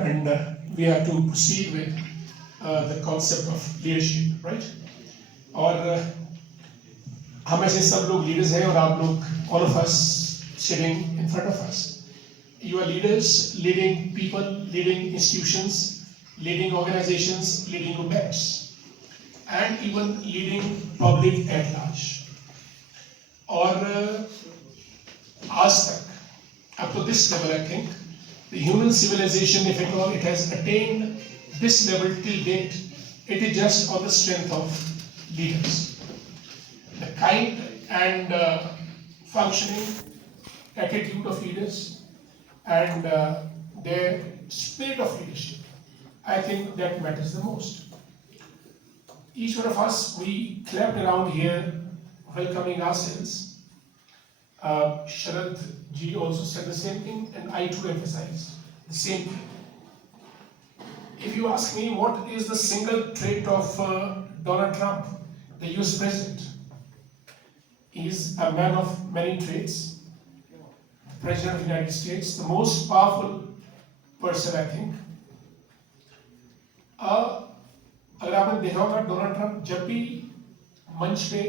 and we have to proceed with the concept of leadership, right? और हम ऐसे सब लोग leaders हैं और आप लोग, all of us sitting in front of us, you are leaders, leading people, leading institutions, leading organizations, leading movements, and even leading public at large. और आज तक, up to this level, I think, the human civilization, if at all it has attained this level till date, it is just on the strength of leaders. The kind and functioning attitude of leaders and their spirit of leadership, I think that matters the most. Each one of us, we clapped around here welcoming ourselves. Sharad ji also said the same thing, and I too emphasize the same thing. If you ask me what is the single trait of Donald Trump, the US president, he is a man of many traits. President of the United States, the most powerful person, I think. अगर आपने देखा होगा, Donald Trump जब भी मंच पे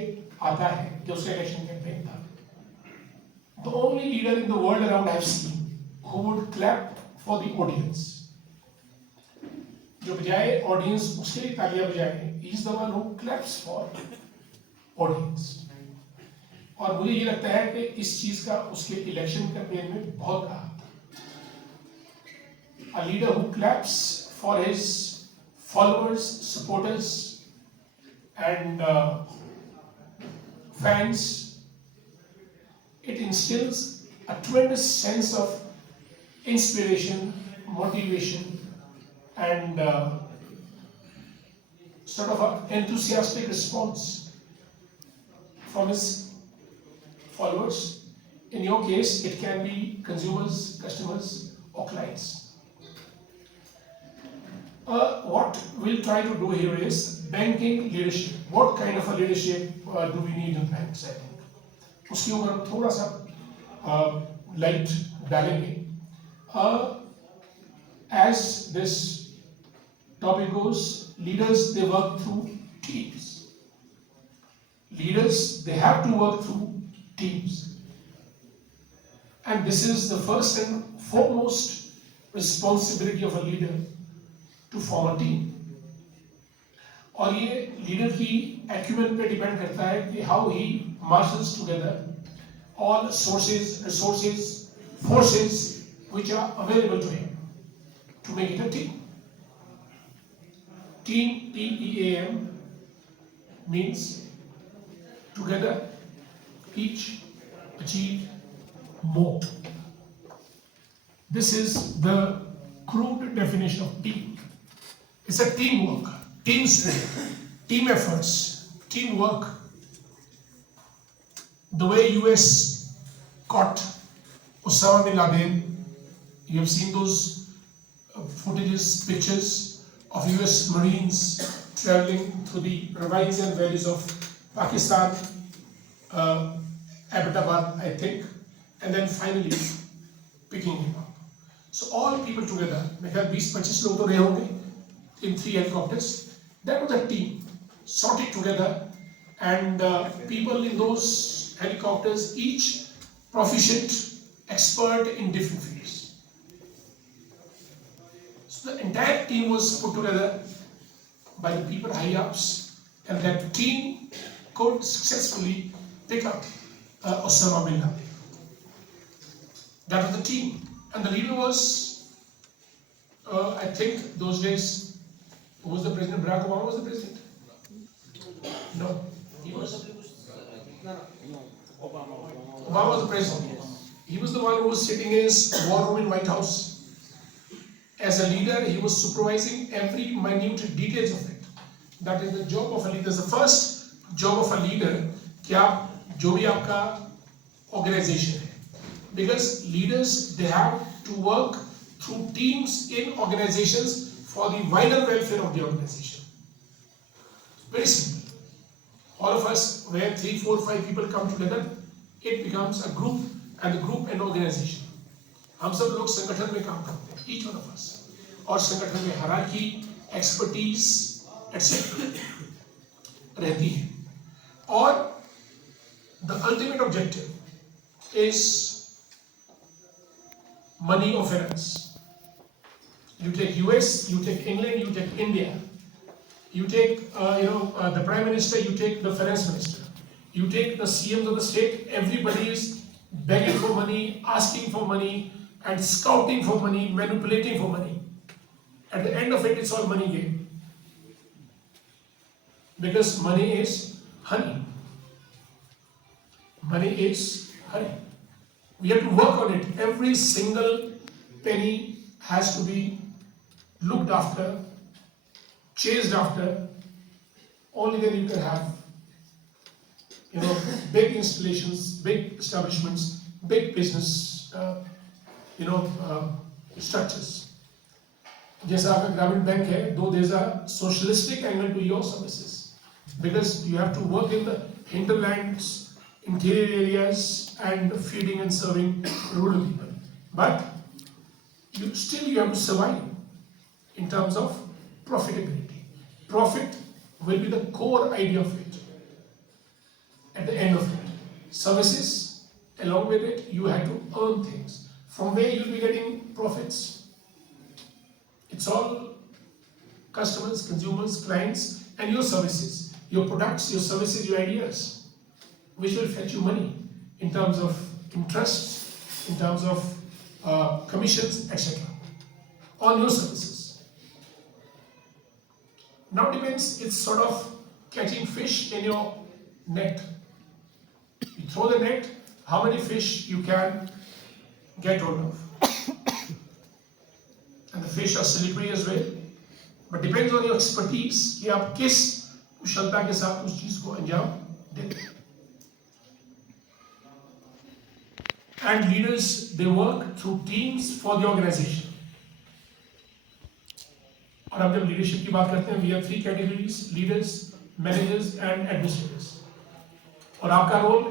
आता है, जब उसका इलेक्शन कैंपेन था, the only leader in the world around I have seen who would clap for the audience. जो बजाय audience उसके लिए तालियां बजाए, he is the one who claps for audience. और मुझे ये लगता है कि इस चीज का उसके इलेक्शन कैंपेन में बहुत रहा था. A leader who claps for his followers, supporters, and fans, it instills a tremendous sense of inspiration, motivation, and sort of an enthusiastic response from his followers. In your case, it can be consumers, customers, or clients. What we'll try to do here is banking leadership. What kind of a leadership do we need in banks, I think? उसके ऊपर हम थोड़ा सा light डालेंगे. As this topic goes, leaders, they work through teams. Leaders, they have to work through teams. And this is the first and foremost responsibility of a leader, to form a team. और ये leader की acumen पे depend करता है कि how he marshals together all sources, resources, forces which are available to him to make it a team. Team, T-E-A-M, means together each achieve more. This is the crude definition of team. It's a teamwork, team spirit, team efforts, teamwork. The way US caught Osama bin Laden, you have seen those footages, pictures of US Marines traveling through the ravines and valleys of Pakistan, Abbottabad, I think, and then finally picking him up. So all people together, मैं ख्याल 20-25 लोग तो रहे होंगे in 3 helicopters. That was a team, sorted together, and people in those helicopters, each proficient, expert in different fields. So the entire team was put together by the people high ups, and that team could successfully pick up Osama bin Laden. That was the team, and the leader was, I think, those days, who was the president? Barack Obama was the president. No, he was. Obama was the president. He was the one who was sitting in his war room in White House. As a leader, he was supervising every minute details of it. That is the job of a leader. The first job of a leader, कि आप जो भी आपका organization है, because leaders, they have to work through teams in organizations for the wider welfare of the organization. Very simple. All of us, where 3, 4, 5 people come together, it becomes a group, and the group an organization. हम सब लोग संगठन में काम करते हैं, each one of us. और संगठन में हायरार्की, एक्सपर्टीज एटसेट्रा रहती है. और the ultimate objective is money or finance. You take US, you take England, you take India, you take the Prime Minister, you take the Finance Minister, you take the CMs of the state. Everybody is begging for money, asking for money, and scouting for money, manipulating for money. At the end of it, it's all money game. Because money is honey. Money is honey. We have to work on it. Every single penny has to be looked after, chased after. Only then you can have, big installations, big establishments, big business, structures. जैसा आपका ग्रामीण bank है, though there's a socialistic angle to your services, because you have to work in the hinterlands, interior areas, and feeding and serving rural people. But you have to survive in terms of profitability. Profit will be the core idea of it. At the end of it, services, along with it, you have to earn things. From where you'll be getting profits? It's all customers, consumers, clients, and your services, your products, your services, your ideas, which will fetch you money in terms of interest, in terms of commissions, etc. on your services. Now depends, it's sort of catching fish in your net. You throw the net, how many fish you can get hold of. And the fish are slippery as well. But depends on your expertise कि आप किस कुशलता के साथ उस चीज को अंजाम देते हैं. And leaders, they work through teams for the organization. और अब जब लीडरशिप की बात करते हैं, we have three categories: leaders, managers, and administrators. और आपका role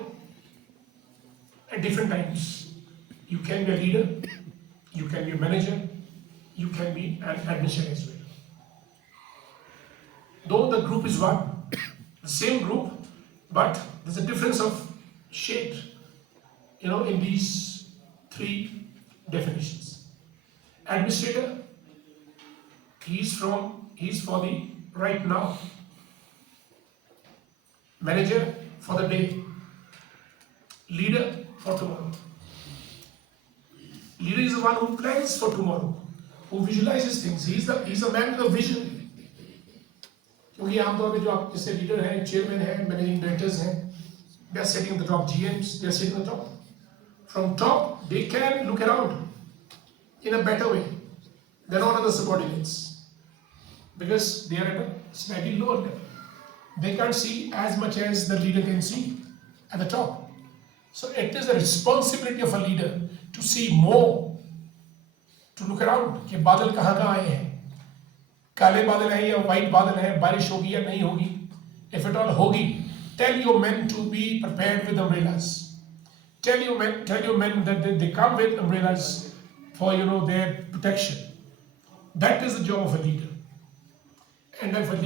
at different times. You can be a leader, you can be a manager, you can be an administrator as well. Though the group is one, the same group, but there's a difference of shade, in these three definitions. Administrator, he's for the right now. Manager, for the day. Leader, for tomorrow. Leader is the one who plans for tomorrow, who visualizes things. He's a man with a vision. क्योंकि आमतौर पे जो आप जैसे leader हैं, chairman हैं, managing directors हैं, they are sitting at the top, GMs, they are sitting at the top. From top, they can look around in a better way than all other subordinates, because they are at a slightly lower level. They can't see as much as the leader can see at the top. So it is the responsibility of a leader to see more, to look around कि बादल कहाँ आए हैं, काले बादल हैं या white बादल हैं, बारिश होगी या नहीं होगी. If at all होगी, tell your men to be prepared with umbrellas. Tell your men that they come with umbrellas for their protection. That is the job of a leader. And if a